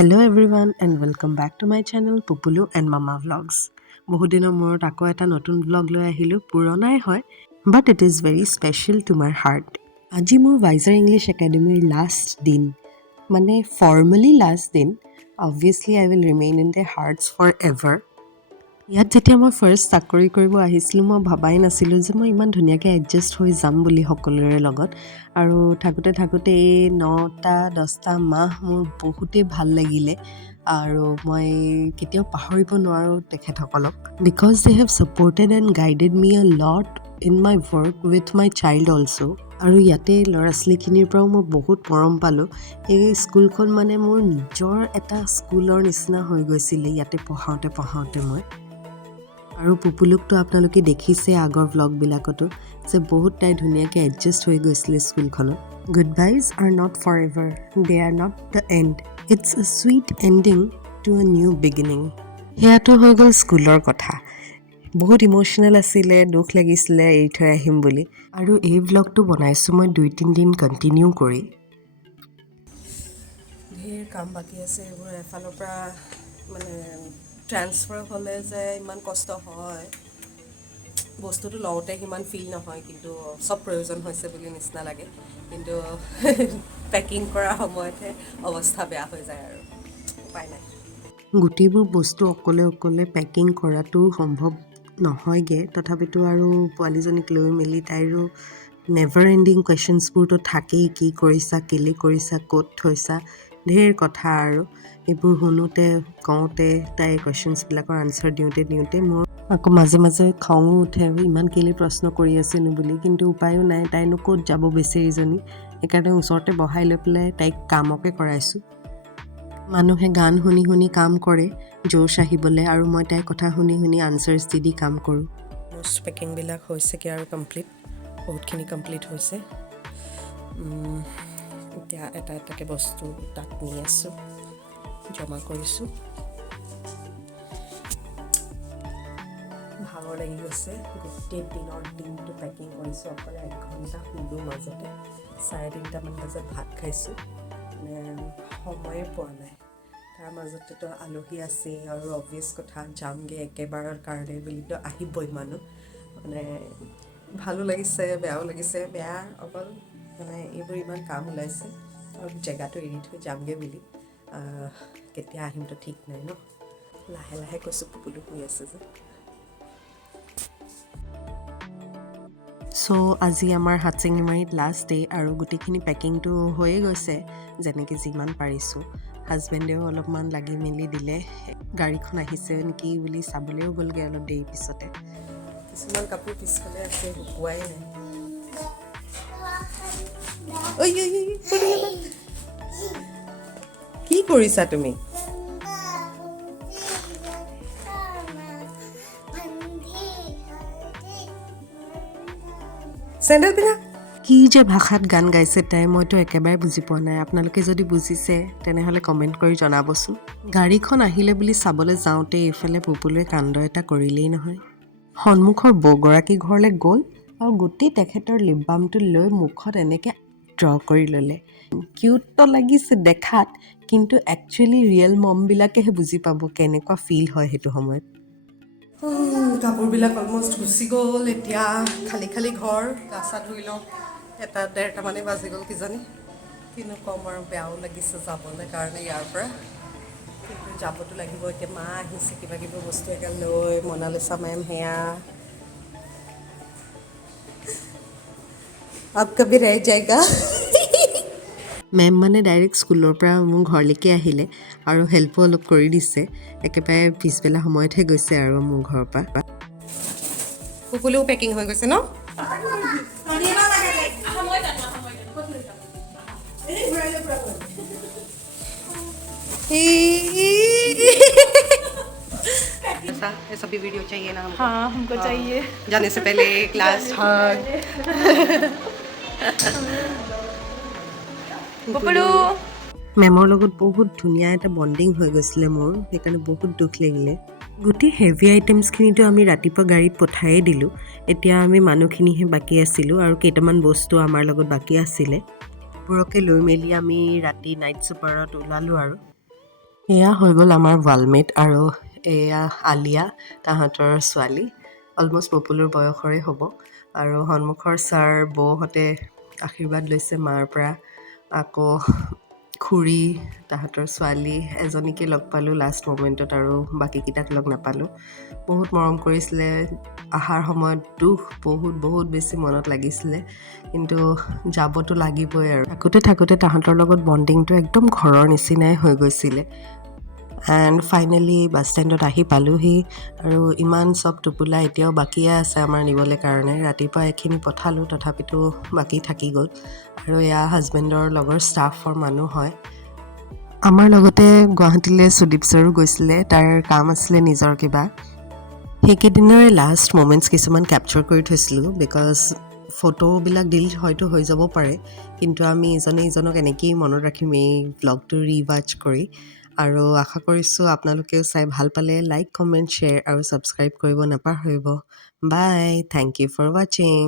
Hello everyone and welcome back to my channel Pupulu and Mama Vlogs. বহুত দিনৰ মূৰত আকৌ এটা নতুন vlog লৈ আহিলো পুৰণাই হয় but it is very special to my heart. আজি মোৰ ভাইজাৰ ইংলিছ একাডেমীৰ লাষ্ট দিন মানে formally last দিন. Obviously I will remain in their hearts forever. ইয়াত যেতিয়া মই ফাৰ্ষ্ট চাকৰি কৰিব আহিছিলোঁ মই ভাবাই নাছিলোঁ যে মই ইমান ধুনীয়াকৈ এডজাষ্ট হৈ যাম বুলি সকলোৰে লগত আৰু থাকোঁতে এই 9টা 10টা মাহ মোৰ বহুতেই ভাল লাগিলে আৰু মই কেতিয়াও পাহৰিব নোৱাৰোঁ তেখেতসকলক because they have supported and guided me a lot in my work with my child also' আৰু ইয়াতে ল'ৰা ছোৱালীখিনিৰ পৰাও মই বহুত মৰম পালোঁ এই স্কুলখন মানে মোৰ নিজৰ এটা স্কুলৰ নিচিনা হৈ গৈছিলে ইয়াতে পঢ়াওঁতে মই আৰু পুপুলুকটো আপোনালোকে দেখিছে আগৰ ভ্লগবিলাকতো যে বহুত তাই ধুনীয়াকৈ এডজাষ্ট হৈ গৈছিলে স্কুলখনত goodbyes are not forever they are not the end it's a sweet ending to a new beginning সেয়াটো হৈ গ'ল স্কুলৰ কথা বহুত ইম'চনেল আছিলে দুখ লাগিছিলে এৰি থৈ আহিম বুলি আৰু এই ভ্লগটো বনাইছোঁ মই 2-3 দিন কণ্টিনিউ কৰি ধেৰ কাম বাকী আছে এইবোৰ এফালৰ পৰা মানে ট্ৰান্সফাৰ হ'লে যে ইমান কষ্ট হয় বস্তুটো লওঁতে সিমান ফিল নহয় কিন্তু চব প্ৰয়োজন হৈছে বুলি নিচিনা লাগে কিন্তু পেকিং কৰাৰ সময়তহে অৱস্থা বেয়া হৈ যায় আৰু উপায় নাই গোটেইবোৰ বস্তু অকলে পেকিং কৰাটো সম্ভৱ নহয়গৈ তথাপিতো আৰু পোৱালীজনীক লৈ মেলি তাইৰো নেভাৰ এণ্ডিং কুৱেশ্যনছবোৰতো থাকেই কি কৰিছা কেলে কৰিছা ক'ত থৈছা ঢেৰ কথা আৰু এইবোৰ শুনোতে কওঁতে তাই কুৱেশ্যনছবিলাকৰ আনচাৰ দিওঁতে মোৰ আকৌ মাজে মাজে খঙো উঠে ইমান কেলে প্ৰশ্ন কৰি আছেনো বুলি কিন্তু উপায়ো নাই তাইনো ক'ত যাব বেচেৰীজনী সেইকাৰণে ওচৰতে বহাই লৈ পেলাই তাইক কামকে কৰাইছোঁ মানুহে গান শুনি কাম কৰে জোচ আহিবলৈ আৰু মই তাইৰ কথা শুনি আনচাৰ্ছ দি কাম কৰোঁ মষ্ট পেকিংবিলাক হৈছেগৈ আৰু কমপ্লিট বহুতখিনি কমপ্লিট হৈছে এতিয়া এটাকৈ বস্তু তাত নি আছোঁ জমা কৰিছোঁ ভাগৰ লাগি গৈছে গোটেই দিনটো পেকিং কৰিছোঁ অকলে 1 ঘণ্টা শুলোঁ মাজতে 3:30মান বজাত ভাত খাইছোঁ মানে সময়ে পোৱা নাই তাৰ মাজতেতো আলহী আছে আৰু অবভিয়াছ কথা যামগৈ একেবাৰৰ কাৰণে বুলিতো আহিবই মানুহ মানে ভালো লাগিছে বেয়াও লাগিছে বেয়া অকল মানে এইবোৰ ইমান কাম ওলাইছে আৰু জেগাটো এৰি থৈ যামগৈ বুলি কেতিয়া আহিমতো ঠিক নাই ন লাহে কৈছোঁ পুপুলু শুই আছে যে চ' আজি আমাৰ হাটচিঙিমাৰীত লাষ্ট ডে আৰু গোটেইখিনি পেকিংটো হৈয়ে গৈছে যেনেকৈ যিমান পাৰিছোঁ হাজবেণ্ডেও অলপমান লাগি মেলি দিলে গাড়ীখন আহিছে নেকি বুলি চাবলৈও গ'লগৈ অলপ দেৰি পিছতে কিছুমান কাপোৰ পিছফালে আছে শুকুৱাই নাই কি কৰিছা তুমি চেণ্ডেল পিন্ধা কি যে ভাষাত গান গাইছে তাই মইতো একেবাৰে বুজি পোৱা নাই আপোনালোকে যদি বুজিছে তেনেহ'লে কমেণ্ট কৰি জনাবচোন গাড়ীখন আহিলে বুলি চাবলৈ যাওঁতে এইফালে পুপুলুৱে কাণ্ড এটা কৰিলেই নহয় সন্মুখৰ বৌগৰাকী ঘৰলৈ গ'ল আৰু গোটেই তেখেতৰ লিপ বামটো লৈ মুখত এনেকৈ ড্ৰ কৰি ল'লে কিউটটো লাগিছে দেখাত কিন্তু একচুৱেলি ৰিয়েল মমবিলাকেহে বুজি পাব কেনেকুৱা ফিল হয় সেইটো সময়ত কাপোৰবিলাক অলমষ্ট গুচি গ'ল এতিয়া খালী ঘৰ গা চা ধুই লওঁ 1-1:30 বাজি গ'ল কিজানি কিনো ক'ম আৰু বেয়াও লাগিছে যাবলৈ কাৰণে ইয়াৰ পৰা কিন্তু যাবতো লাগিব এতিয়া মা আহিছে কিবা বস্তু একে লৈ মনালিছা মেম সেয়া আব কভি ৰহ যায়গা মেম মানে ডাইৰেক্ট স্কুলৰ পৰা মোৰ ঘৰলৈকে আহিলে আৰু হেল্পো অলপ কৰি দিছে একেবাৰে পিছবেলা সময়তহে গৈছে আৰু মোৰ ঘৰৰ পৰা পুপুলুও পেকিং হৈ গৈছে ন ऐसा भी वीडियो चाहिए ना हमको हाँ हमको चाहिए जाने से पहले क्लास পুপুলু মেমৰ লগত বহুত ধুনীয়া এটা বণ্ডিং হৈ গৈছিলে মোৰ সেইকাৰণে বহুত দুখ লাগিলে গোটেই হেভি আইটেমছখিনিতো আমি ৰাতিপুৱা গাড়ীত পঠায়েই দিলোঁ এতিয়া আমি মানুহখিনিহে বাকী আছিলোঁ আৰু কেইটামান বস্তু আমাৰ লগত বাকী আছিলে বোৰকে লৈ মেলি আমি ৰাতি নাইট ছুপাৰত ওলালোঁ আৰু এয়া হৈ গ'ল আমাৰ ৱালমেট আৰু এয়া আলিয়া তাহাঁতৰ ছোৱালী অলমষ্ট পপুলৰ বয়সৰে হ'ব আৰু সন্মুখৰ ছাৰ বৌহঁতে আশীৰ্বাদ লৈছে মাৰ পৰা আকৌ খুৰী তাহাঁতৰ ছোৱালী এজনীকে লগ পালোঁ লাষ্ট মমেণ্টত আৰু বাকীকেইটাক লগ নাপালোঁ বহুত মৰম কৰিছিলে অহাৰ সময়ত দুখ বহুত বহুত বেছি মনত লাগিছিলে কিন্তু যাবতো লাগিবই আৰু থাকোঁতে তাহাঁতৰ লগত বণ্ডিংটো একদম ঘৰৰ নিচিনাই হৈ গৈছিলে এণ্ড ফাইনেলি বাছ ষ্টেণ্ডত আহি পালোঁহি আৰু ইমান চব টোপোলা এতিয়াও বাকীয়ে আছে আমাৰ নিবলৈ কাৰণে ৰাতিপুৱা এইখিনি পঠালোঁ তথাপিতো বাকী থাকি গ'ল আৰু এয়া হাজবেণ্ডৰ লগৰ ষ্টাফৰ মানুহ হয় আমাৰ লগতে গুৱাহাটীলৈ সুদীপ ছাৰো গৈছিলে তাৰ কাম আছিলে নিজৰ কিবা সেইকেইদিনৰে লাষ্ট মমেণ্টছ কিছুমান কেপচাৰ কৰি থৈছিলোঁ বিকজ ফটোবিলাক ডিলিট হয়তো হৈ যাব পাৰে কিন্তু আমি ইজনে ইজনক এনেকেই মনত ৰাখিম এই ব্লগটো ৰিৱাচ কৰি আৰু আশা কৰিছোঁ আপোনালোকেও চাই ভাল পালে লাইক কমেণ্ট শ্বেয়াৰ আৰু ছাবস্ক্ৰাইব কৰিব নাপাহৰিব বাই থেংক ইউ ফৰ ৱাচিং